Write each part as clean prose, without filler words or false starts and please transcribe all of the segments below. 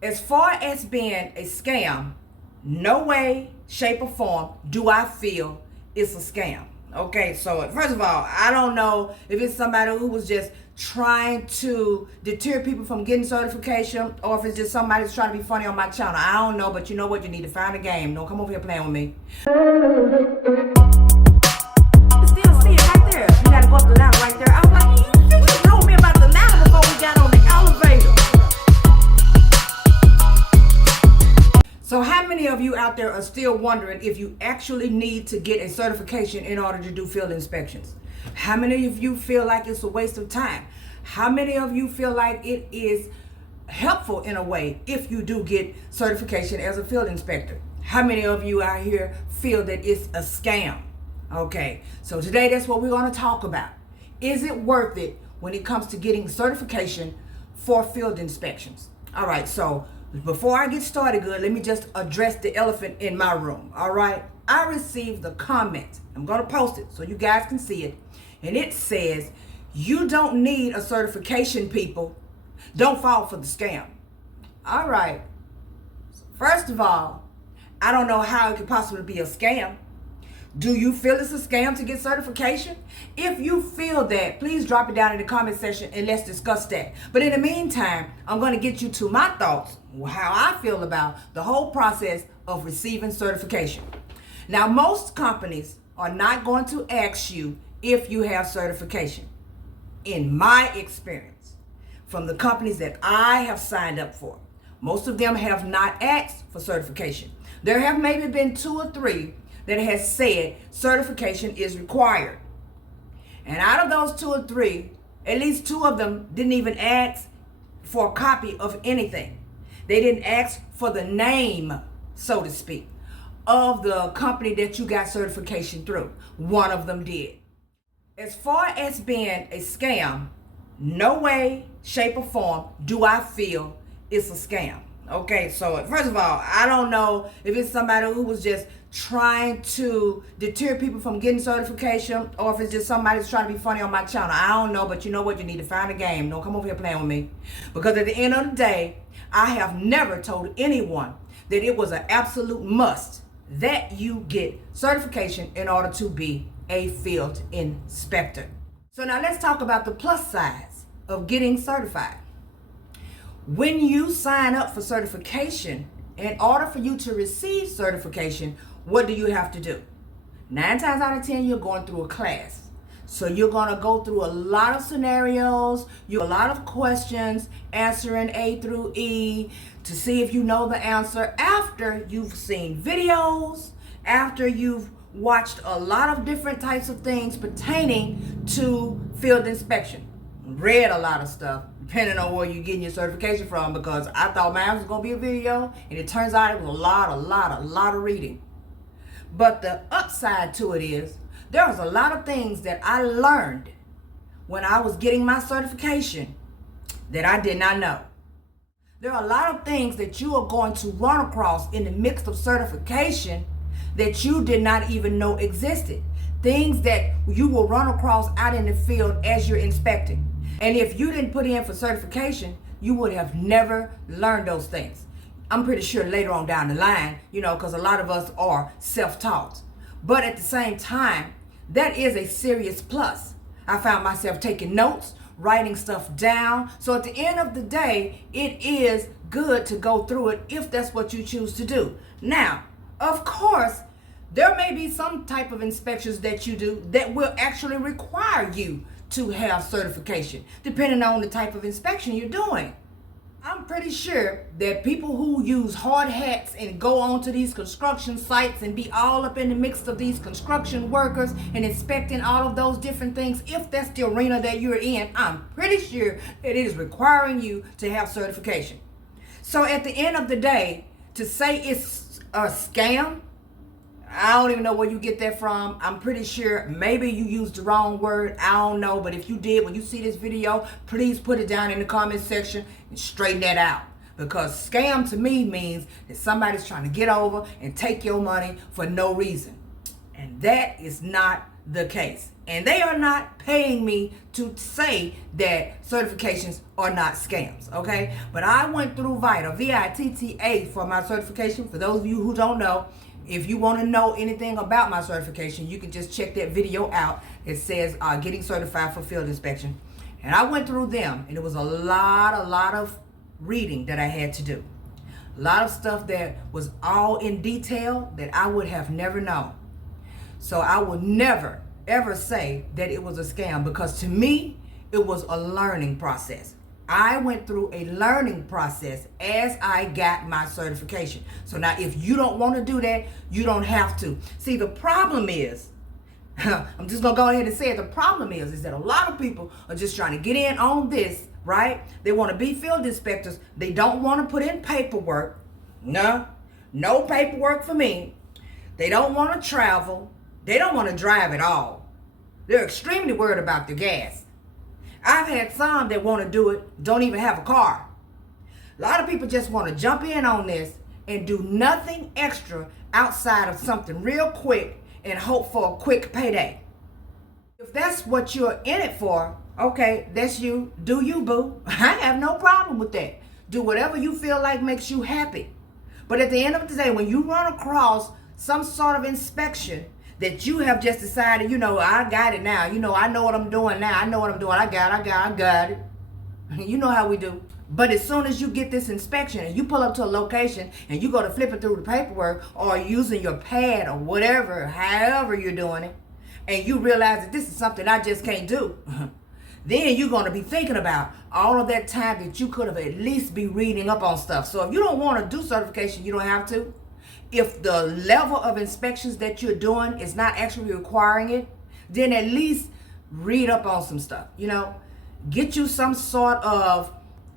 As far as being a scam, no way, shape, or form do I feel it's a scam. Okay, so first of all, I don't know if it's somebody who was just trying to deter people from getting certification, or if it's just somebody who's trying to be funny on my channel. I don't know, but you know what? You need to find a game. Don't come over here playing with me. Still see it right there. You gotta go up the ladder right there. I was like, you told me about the ladder before we got on the elevator. So how many of you out there are still wondering if you actually need to get a certification in order to do field inspections? How many of you feel like it's a waste of time? How many of you feel like it is helpful in a way if you do get certification as a field inspector? How many of you out here feel that it's a scam? Okay, so today that's what we're going to talk about. Is it worth it when it comes to getting certification for field inspections? All right, so before I get started good, let me just address the elephant in my room. All right, I received a comment. I'm going to post it so you guys can see it. And it says, you don't need a certification, people. Don't fall for the scam. All right. First of all, I don't know how it could possibly be a scam. Do you feel it's a scam to get certification? If you feel that, please drop it down in the comment section and let's discuss that. But in the meantime, I'm going to get you to my thoughts, how I feel about the whole process of receiving certification. Now, most companies are not going to ask you if you have certification. In my experience, from the companies that I have signed up for, most of them have not asked for certification. There have maybe been 2 or 3 that has said certification is required. And out of those 2 or 3, at least 2 of them didn't even ask for a copy of anything. They didn't ask for the name, so to speak, of the company that you got certification through. One of them did. As far as being a scam, no way, shape, or form do I feel it's a scam. Okay, so first of all, I don't know if it's somebody who was just trying to deter people from getting certification, or if it's just somebody who's trying to be funny on my channel. I don't know, but you know what? You need to find a game. Don't come over here playing with me. Because at the end of the day, I have never told anyone that it was an absolute must that you get certification in order to be a field inspector. So now let's talk about the plus sides of getting certified. When you sign up for certification, in order for you to receive certification, what do you have to do? 9 times out of 10, you're going through a class. So you're going to go through a lot of scenarios, a lot of questions, answering A through E to see if you know the answer after you've seen videos, after you've watched a lot of different types of things pertaining to field inspection. Read a lot of stuff, depending on where you're getting your certification from, because I thought mine was going to be a video, and it turns out it was a lot of reading. But the upside to it is, there was a lot of things that I learned when I was getting my certification that I did not know. There are a lot of things that you are going to run across in the midst of certification that you did not even know existed. Things that you will run across out in the field as you're inspecting. And if you didn't put in for certification, you would have never learned those things. I'm pretty sure later on down the line, because a lot of us are self-taught. But at the same time, that is a serious plus. I found myself taking notes, writing stuff down. So at the end of the day, it is good to go through it if that's what you choose to do. Now, of course, there may be some type of inspections that you do that will actually require you to have certification, depending on the type of inspection you're doing. I'm pretty sure that people who use hard hats and go onto these construction sites and be all up in the mix of these construction workers and inspecting all of those different things, if that's the arena that you're in, I'm pretty sure that it is requiring you to have certification. So at the end of the day, to say it's a scam, I don't even know where you get that from. I'm pretty sure maybe you used the wrong word. I don't know. But if you did, when you see this video, please put it down in the comment section and straighten that out. Because scam to me means that somebody's trying to get over and take your money for no reason. And that is not the case. And they are not paying me to say that certifications are not scams, okay? But I went through VITA, VITTA, for my certification. For those of you who don't know, if you want to know anything about my certification, you can just check that video out. It says getting certified for field inspection. And I went through them, and it was a lot of reading that I had to do. A lot of stuff that was all in detail that I would have never known. So I would never ever say that it was a scam, because to me it was a learning process. I went through a learning process as I got my certification. So now if you don't want to do that, you don't have to. See, the problem is, I'm just gonna go ahead and say it, the problem is that a lot of people are just trying to get in on this, right? They want to be field inspectors. They don't want to put in paperwork. No paperwork for me. They don't want to travel. They don't want to drive at all. They're extremely worried about the gas. I've had some that want to do it, don't even have a car. A lot of people just want to jump in on this and do nothing extra outside of something real quick and hope for a quick payday. If that's what you're in it for, okay, that's you. Do you, boo. I have no problem with that. Do whatever you feel like makes you happy. But at the end of the day, when you run across some sort of inspection that you have just decided, I got it now. I know what I'm doing now. I know what I'm doing. I got it. You know how we do. But as soon as you get this inspection and you pull up to a location and you go to flip it through the paperwork or using your pad or whatever, however you're doing it, and you realize that this is something I just can't do, then you're going to be thinking about all of that time that you could have at least be reading up on stuff. So if you don't want to do certification, you don't have to. If the level of inspections that you're doing is not actually requiring it, then at least read up on some stuff. Get you some sort of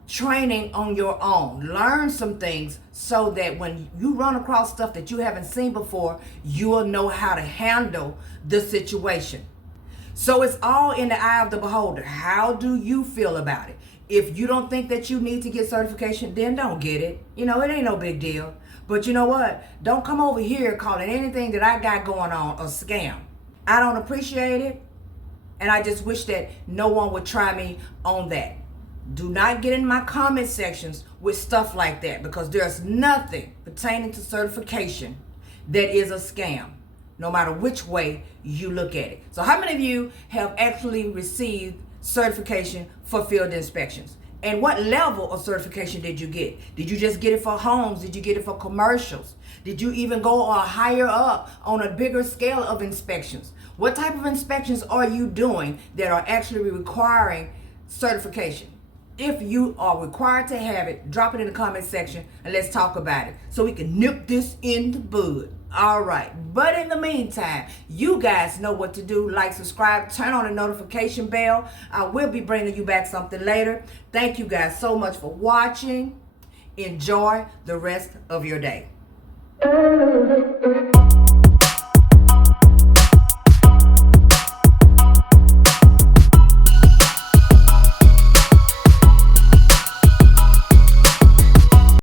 training on your own. Learn some things so that when you run across stuff that you haven't seen before, you will know how to handle the situation. So it's all in the eye of the beholder. How do you feel about it? If you don't think that you need to get certification, then don't get it. It ain't no big deal. But you know what? Don't come over here calling anything that I got going on a scam. I don't appreciate it. And I just wish that no one would try me on that. Do not get in my comment sections with stuff like that, because there's nothing pertaining to certification that is a scam, no matter which way you look at it. So how many of you have actually received certification for field inspections? And what level of certification did you get? Did you just get it for homes? Did you get it for commercials? Did you even go higher up on a bigger scale of inspections? What type of inspections are you doing that are actually requiring certification? If you are required to have it, drop it in the comment section and let's talk about it so we can nip this in the bud. All right. But in the meantime, you guys know what to do. Like, subscribe, turn on the notification bell. I will be bringing you back something later. Thank you guys so much for watching. Enjoy the rest of your day.